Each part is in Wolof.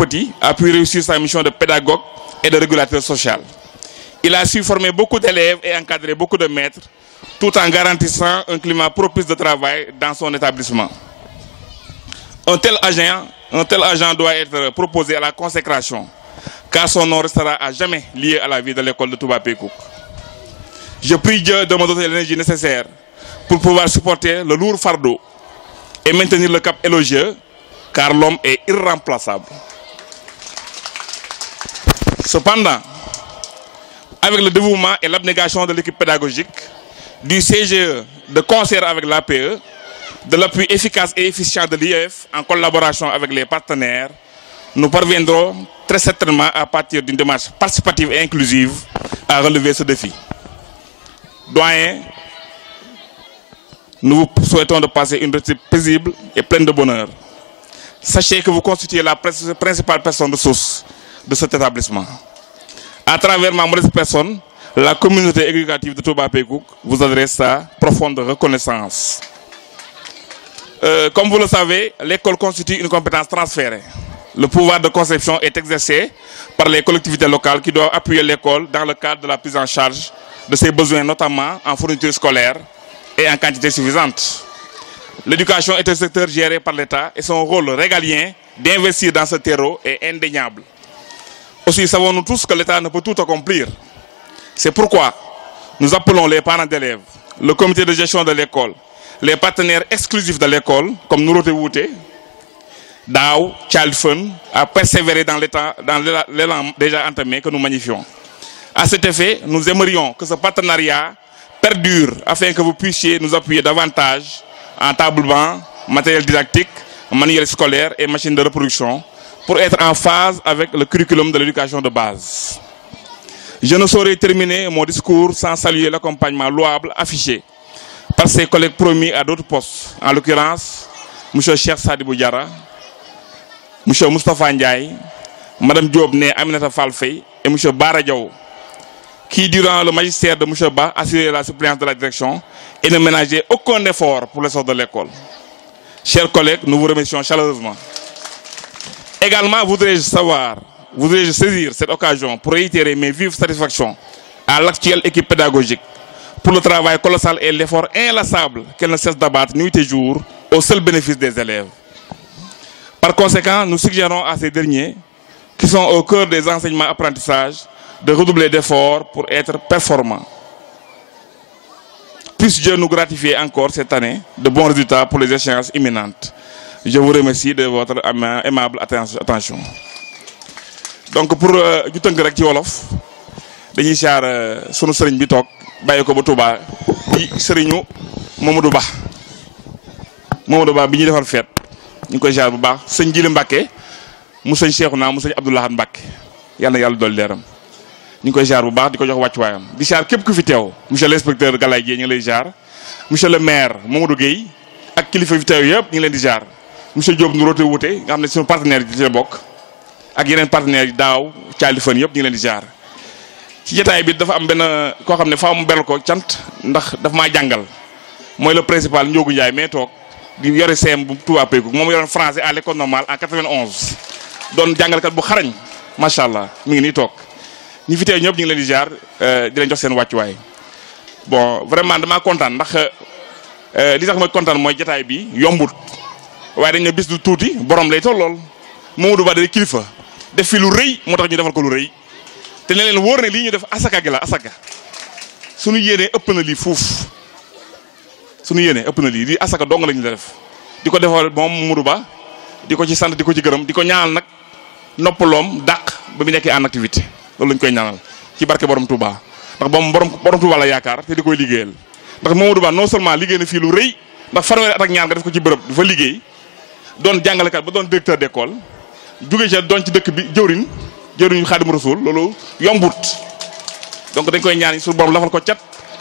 petit a pu réussir sa mission de pédagogue et de régulateur social. Il a su former beaucoup d'élèves et encadrer beaucoup de maîtres, tout en garantissant un climat propice de travail dans son établissement. Un tel agent doit être proposé à la consécration, car son nom restera à jamais lié à la vie de l'école de Touba Pékouk. Je prie Dieu de me doter l'énergie nécessaire pour pouvoir supporter le lourd fardeau et maintenir le cap élogieux, car l'homme est irremplaçable. Cependant, avec le dévouement et l'abnégation de l'équipe pédagogique, du CGE de concert avec l'APE, de l'appui efficace et efficient de l'IEF en collaboration avec les partenaires, nous parviendrons très certainement à partir d'une démarche participative et inclusive à relever ce défi. Doyen, nous vous souhaitons de passer une retraite paisible et pleine de bonheur. Sachez que vous constituez la principale personne ressource de cet établissement. À travers ma modeste personne, la communauté éducative de Touba Pékouk vous adresse sa profonde reconnaissance. Comme vous le savez, l'école constitue une compétence transférée. Le pouvoir de conception est exercé par les collectivités locales qui doivent appuyer l'école dans le cadre de la prise en charge de ses besoins, notamment en fourniture scolaire et en quantité suffisante. L'éducation est un secteur géré par l'État et son rôle régalien d'investir dans ce terreau est indéniable. Aussi savons-nous tous que l'État ne peut tout accomplir. C'est pourquoi nous appelons les parents d'élèves, le comité de gestion de l'école, les partenaires exclusifs de l'école, comme Nouroté Wouté, DAO, Child Fund, à persévérer dans l'élan déjà entamé que nous magnifions. À cet effet, nous aimerions que ce partenariat perdure afin que vous puissiez nous appuyer davantage en table-banc, matériel didactique, manuel scolaire et machines de reproduction pour être en phase avec le curriculum de l'éducation de base. Je ne saurais terminer mon discours sans saluer l'accompagnement louable affiché par ses collègues promis à d'autres postes, en l'occurrence M. Cheikh Sadibou Diarra, M. Moustapha Ndiaye, Mme Diop Né Aminata Falfey et M. Bara Diaw, qui, durant le magistère de M. Ba, assuraient la suppléance de la direction et ne ménageaient aucun effort pour l'essor de l'école. Chers collègues, nous vous remercions chaleureusement. Également, voudrais-je saisir cette occasion pour réitérer mes vives satisfactions à l'actuelle équipe pédagogique pour le travail colossal et l'effort inlassable qu'elle ne cesse d'abattre nuit et jour au seul bénéfice des élèves. Par conséquent, nous suggérons à ces derniers, qui sont au cœur des enseignements-apprentissages, de redoubler d'efforts pour être performants. Puisse Dieu nous gratifier encore cette année de bons résultats pour les échéances imminentes. Je vous remercie de votre aimable attention. Donc pour ñu tënk rek ci wolof dañuy siyaar sunu sëriñ bi toog bàyyi ko ba Touba di sëriñu Mamadou Ba bi ñuy defal feet ñu ngi koy siyaar bu baax sëñ Jili Mbàkke mu sëñ Cheikhouna mu sëñ Abdoulahat Mbàkke yal na yàlla dolli leeram ñu ngi koy siyaar bu baax di ko jox wàccuwaayam di siyaar képp ku fi teew monsieur l'inspecteur Galaye Dieng ñu ngi lay siyaar monsieur le maire Mamadou Gueye ak kilifa fi teew yëpp ñu ngi leen di siyaar monsieur Diop Nouroté Wouté nga xam ne suñu partenaire yi ci la bokk ak yeneen partenaires yi daaw Thiali Fane yëpp ñu ngi leen di jaar ci jotaay bi dafa am benn koo xam ne faaw mu beral ko cant ndax daf maa jàngal mooy le principal Ndiogu Ndiaye mais toog di yore CM bu Touba Pékouk moom yoroon français à l'école normale en 91 doon jàngalkat bu xarañ macha allah mi ngi nii toog ñi fi teew ñëpp ñu ngi leen di jaar di leen jox seen wàccuwaay bon vraiment damaa kontaan ndax li tax mooy kontaan mooy jotaay bi yombut waaye dañ ne bis du tuuti borom lay tollool Mamadou Ba day kilifa def fi lu rëy moo tax ñu defal ko lu rëy te ne leen wóor ne lii ñu def asaka gi la asaka suñu yéenee ëpp na lii fuuf suñu yéenee ëpp na lii asaka dong la ñu def di ko defal moom Mamadou Ba di ko ci sant di ko ci gërëm di ko ñaanal nag noppaloom dàq ba mu nekkee en activité loolu lañ koy ñaanal ci barke borom Touba ndax borom Touba la yaakaar te di koy liggéeyal ndax Mamadou Ba non seulement liggéey na fii lu rëy ndax fanweeri at ak ñaar nga def ko ci bërëb dafa liggéey doon jàngalekat ba doon directeur d'école jóge ca doon ci dëkk bi jëwriñ Xaadimu Rasuul loolu yombut donc dañ koy ñaan suñu borom lafal ko cat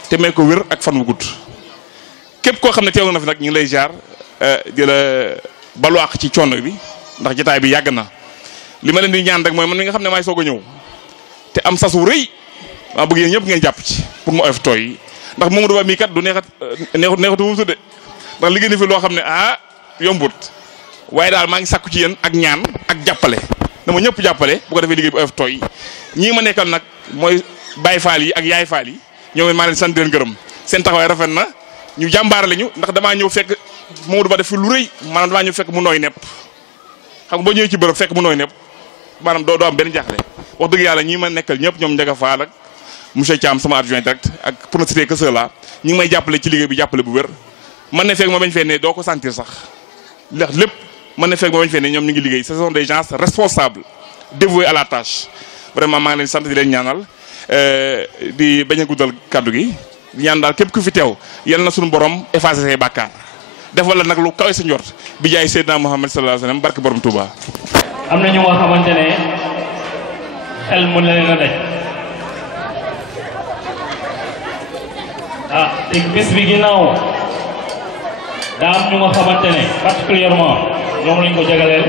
te may ko wér ak fan wu gudd képp koo xam ne teew na fi nag ñu ngi lay jaar di la baluwaax ci coono bi ndax jotaay bi yàgg na li ma leen di ñaan rek mooy man mi nga xam ne maay soog a ñëw te am sasu rëy maa bëgg yéen ñëpp ngeen jàpp ci pour mu oyof tooy ndax Mamadou Ba mii kat du neexatu wuutu de ndax liggéey na fi loo xam ne yombut waaye daal maa ngi sàkku ci yéen ak ñaan ak jàppale dama ñëpp jàppale bu ko defee liggéey bi oyof tooy ñii ma nekkal nag mooy Baye Fall yi ak Yaay Fall yi ñoom maa leen sant leen gërëm seen taxawaay rafet na ñu jàmbaar lañu ndax damaa ñëw fekk Mamadou Ba def fi lu rëy maanaam damaa ñëw fekk mu nooy nepp xam nga boo ñëwee ci bërëb fekk mu nooy nepp maanaam doo am benn jaaxle wax dëgg yàlla ñii ma nekkal ñëpp ñoom Ndiaga Fall ak monsieur Thiam sama adjoint direct ak pour ne citer que cela ñi ngi may jàppale ci liggéey bi jàppale bu wér man ne fekk ma bañ fee ne doo ko sentir sax ndax lépp man ne fekk ma bañ fee ne ñoom ñu ngi liggéey ce sont des gens responsables dévoués à la tâche vraiment maa ngi leen sant di leen ñaanal di bañ a guddal kaddu gi di ñaan daal képp ku fi teew yal na suñu borom effacer say bàkkaar defal la nag lu kawe sa njort bi jaay Seydina Muhammad sallallahu alayhi wa sallam barke borom Touba. am na ñu nga xamante ne xel mën na leen a daj te bis bi ginnaaw daa am ñu nga xamante ne particulièrement ñoom lañ ko jagaleel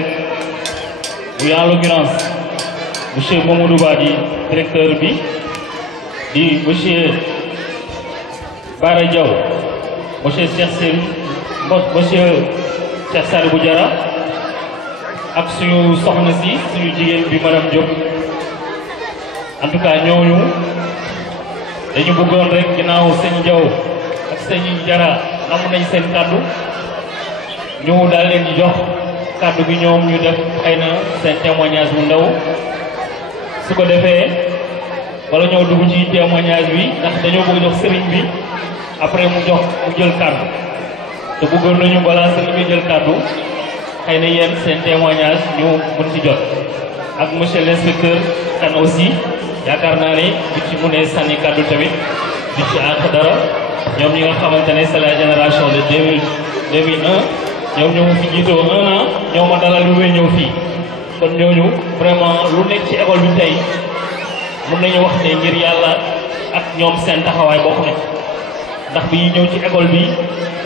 bu en l'occurrence monsieur Mamadou Ba di directeur bi di monsieur Bara Diaw monsieur Cheikh Sadibou Diarra ak suñu soxna si suñu jigéen bi madame Diop en tout cas ñooñu dañu bëggoon rek ginnaaw sëñ Diaw ak sëñ Diarra am nañ seen kàddu ñu daal leen di jox kàddu gi ñoom ñu def xëy na seen témoignage bu ndaw su ko defee wala ñoo dugg ci témoignage bi ndax dañoo bëgg jox sëriñ bi après mu jël kàddu te bëggoon nañu balaa sëriñ bi jël kàddu xëy na yéen seen témoignage ñu mën ci jot ak monsieur l'inspecteur kan aussi yaakaar naa ne bi ci mënee sànni kàddu tamit di ci àq dara ñoom ñi nga xamante ne c'est la génération de 2001 ñoom ñoo fi jiitoo 1 an ñoo ma dalal lu may ñëw fii kon ñooñu vraiment lu nekk ci école bi tey mën nañu wax ne ngir yàlla ak ñoom seen taxawaay bokk na ndax bi ñu ñëw ci école bi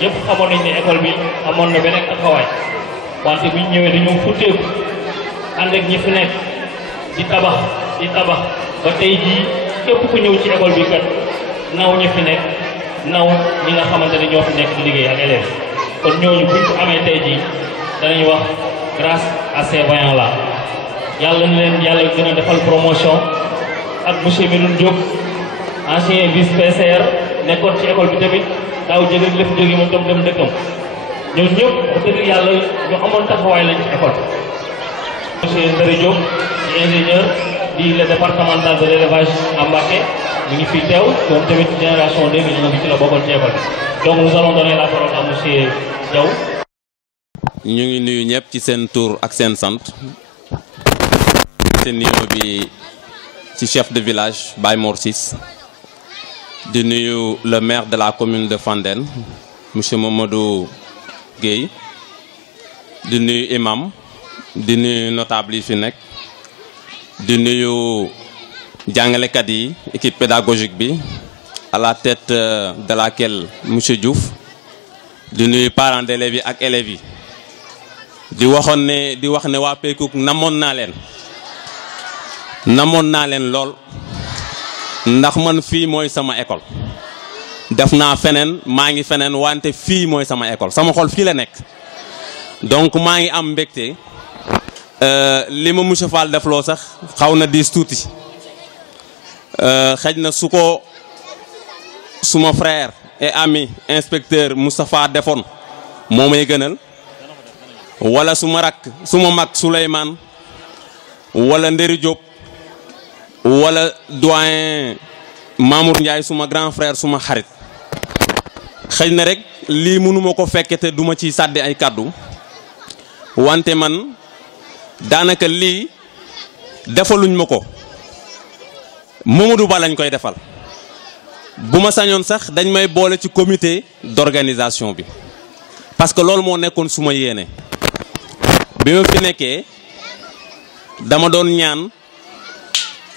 ñëpp xamoon nañ ne école bi amoon na beneen taxawaay wante bu ñu ñëwee dañoo futteeku ànd ak ñi fi nekk di tabax ba tey jii képp ku ñëw ci école bi kat naw ñi fi nekk naw ñi nga xamante ne ñoo fi nekk di liggéey ak élèves kon ñooñu buñ ko amee tey jii danañu wax grâce à ces voyants là yàlla na leen yàlla gën a defal promotion ak monsieur Medoune Diop ancien vice PCR nekkoon ci école bi tamit daaw jëge lëf jóge moom tam dem dëkkam ñoom ñëpp wax dëgg yàlla ñu amoon taxawaay lañ ci école monsieur Ndari Diop di ingénieur di le départemental de l'élevage à Mbacké ñu ngi fii teew moom tamit génération 2001 bi ci la bokkoon ci école bi donc nous allons donner la parole à monsieur Diaw. ñu ngi nuyu ñëpp ci seen tur ak seen sant seen nuyoo bi ci chef de village Baye Mor Ciss di nuyu le maire de la commune de Fandène monsieur Mamadou Guèye di nuyu imam di nuyu notable yi fi nekk di nuyu jàngalekat yi équipe pédagogique bi à la tête de laquelle monsieur Diouf di nuyu parents d'élèves yi ak élèves yi di wax ne waa Pekouk namoon naa leen lool ndax man fii mooy sama école def naa feneen maa ngi feneen wante fii mooy sama école sama xol fii la nekk donc maa ngi am mbégte li ma monsieur Fall def loo sax xaw na diis tuuti xëj na su ko suma frère et ami inspecteur Moustapha defoon moo may gënal wala suma rakk suma mag Souleymane wala Nderi Diop wala doyen Mamour Ndiaye suma grand frère suma xarit xëy na rek lii mënuma ko fekke te duma ci sàddi ay kàddu wante man daanaka lii defaluñ ma ko Mamadou Ba lañ koy defal bu ma sañoon sax dañ may boole ci comité d'organisation bi parce que loolu moo nekkoon suma yéene bi ma fi nekkee dama doon ñaan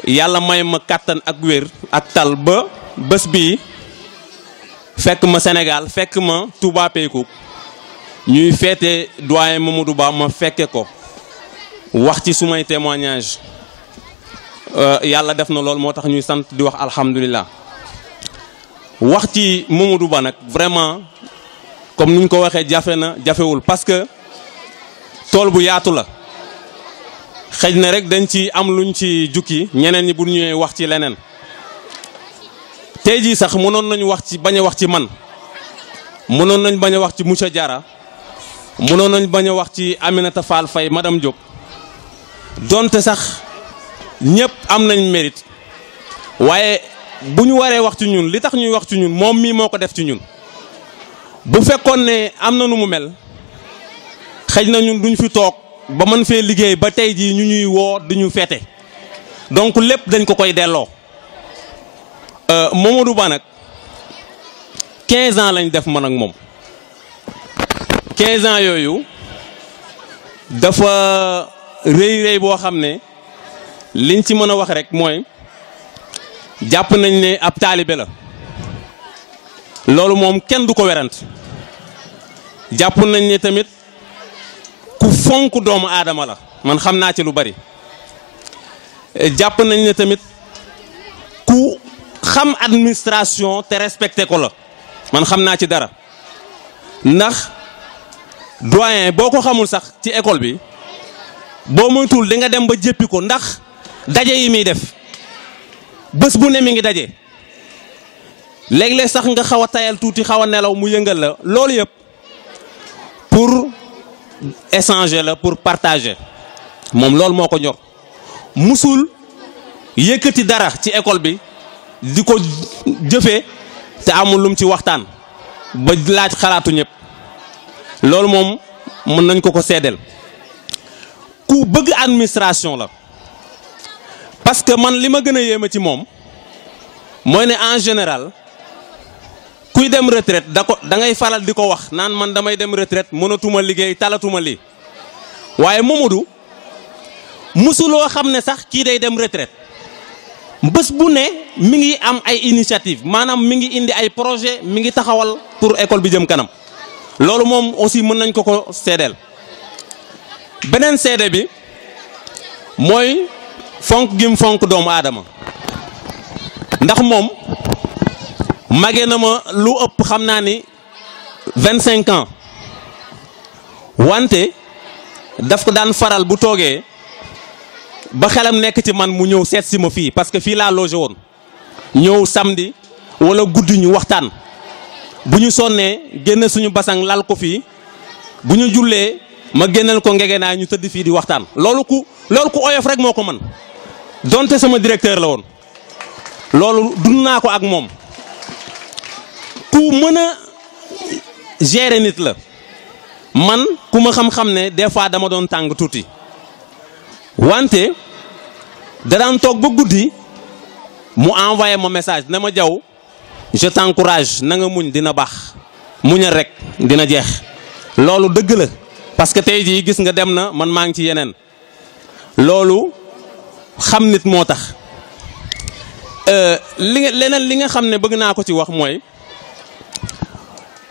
yàlla may ma kàttan ak wér ak tal ba bés bii fekk ma Sénégal fekk ma Touba Pekouk ñuy feete doyen Mamadou Ba ma fekke ko wax ci sumay témoignage yàlla def na lool moo tax ñuy sant di wax alhamdulilah wax ci Mamadou Ba nag vraiment comme ni ñu ko waxee jafe na jafewul parce que tool bu yaatu la xëj na rek dañ ci am luñ ci jukki ñeneen ñi bu ñëwee wax ci leneen tey jii sax mënoon nañu wax ci bañ a wax ci man mënoon nañ bañ a wax ci monsieur Diarra mënoon nañ bañ a wax ci Aminata Fall Faye madame Diop donte sax ñëpp am nañ mérite waaye bu ñu waree wax ci ñun li tax ñuy wax ci ñun moom mii moo ko def ci ñun bu fekkoon ne am na nu mu mel xëj na ñun duñ fi toog ba mën fee liggéey ba tey jii ñu ñuy woo duñu fete donc lépp dañ ko koy delloo Mamadou Ba nag 15 ans lañ def man ak moom 15 ans yooyu dafa rëy boo xam ne liñ ci mën a wax rek mooy jàpp nañ ne ab taalibe la loolu moom kenn du ko werant jàpp nañ ne tamit ku fonk doomu aadama la man xam naa ci lu bari jàpp nañ ne tamit ku xam administration te respecté ko la man xam naa ci dara ndax doyen boo ko xamul sax ci école bi boo moytuwul di nga dem ba jéppi ko ndax daje yi muy def bés bu ne mi ngi daje léeg-léeg sax nga xaw a tayal tuuti xaw a nelaw mu yëngal la loolu yëpp pour échanger la pour partager moom loolu moo ko ñor musul yëkkati dara ci école bi di ko jëfee te amul lum ci waxtaan ba laaj xalaatu ñëpp loolu moom mën nañ ko seedeel ku bëgg administration la parce que man li ma gën a yéeme ci moom mooy ne en général kuy dem retraite da ngay faral di ko wax naan man damay dem retraite mënatuma liggéey talatuma lii waaye Mamadou musuloo xam ne sax kii day dem retraite bés bu ne mi ngi am ay initiative maanaam mi ngi indi ay projet mi ngi taxawal pour école bi jëm kanam loolu moom aussi mën nañ ko seedeel beneen seede bi mooy fonk gim fonk doomu aadama ndax moom mage na ma lu ëpp xam naa ni 25 ans wante daf ko daan faral bu toogee ba xelam nekk ci man mu ñëw seet si ma fii parce que fii laa logé woon ñëw samedi wala guddi ñu waxtaan bu ñu sonnee génne suñu basang lal ko fii bu ñu jullee ma génneel ko ngegenaay ñu tëdd fii di waxtaan loolu ku oyof rek moo ko man donte sama directeur la woon loolu dund naa ko ak moom ku mën a gérer nit la man ku ma xam-xam ne des fois dama doon tàng tuuti wante da daan toog ba guddi mu envoyé ma message na ma Diaw je t'encourage na nga muñ dina baax muñal rek dina jeex loolu dëgg la parce que tey jii gis nga dem na man maa ngi ci yeneen loolu xam nit moo tax leneen li nga xam ne bëgg naa ko ci wax mooy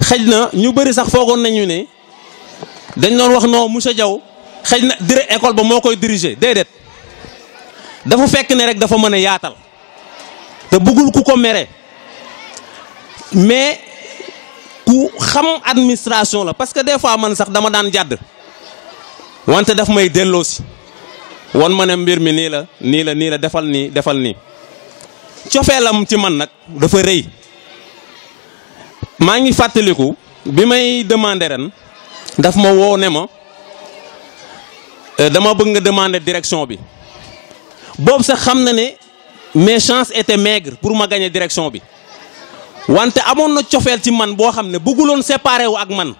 xëj na ñu bëri sax foogoon nañu ne dañ doon wax non monsieur Diaw xëj na école ba moo koy diriger déedéet dafa fekk ne rek dafa mën a yaatal te bëggul ku ko mere mais ku xam administration la parce que des fois man sax dama daan jàdd wante daf may delloosi won ma ne mbir mi nii la defal nii cofeelam ci man nag dafa rëy maa ngi fàttaliku bi may demander ren daf ma woo ne ma dama bëgg nga demander direction bi boobu sax xam na ne mes chances étaient maigres pour ma gagner direction bi wante amoon na cofeel ci man boo xam ne bëgguloon séparé wu ak man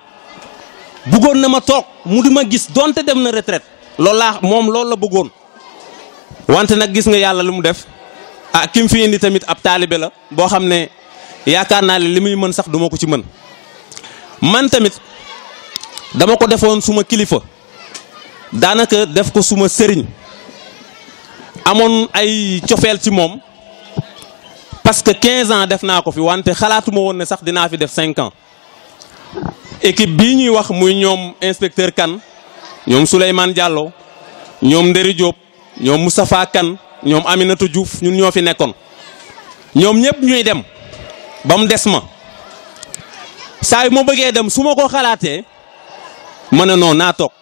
bëggoon na ma toog mu di ma gis donte dem na retraite loolu la bëggoon wante nag gis nga yàlla lu mu def kim fi indi tamit ab taalibe la boo xam ne yaakaar naa ne li muy mën sax duma ko ci mën man tamit dama ko defoon suma kilifa daanaka def ko suma sëriñ amoon ay cofeel ci moom parce que 15 ans def naa ko fi wante xalaatuma woon ne sax dinaa fi def 5 ans équipe bii ñuy wax muy ñoom inspecteur Kane ñoom Souleymane Diallo ñoom Nderi Diop ñoom Moustapha Kane ñoom Aminata Diouf ñun ñoo fi nekkoon ñoom ñëpp ñuy dem ba mu des ma saa yu ma bëggee dem su ma ko xalaatee ma ne non naa toog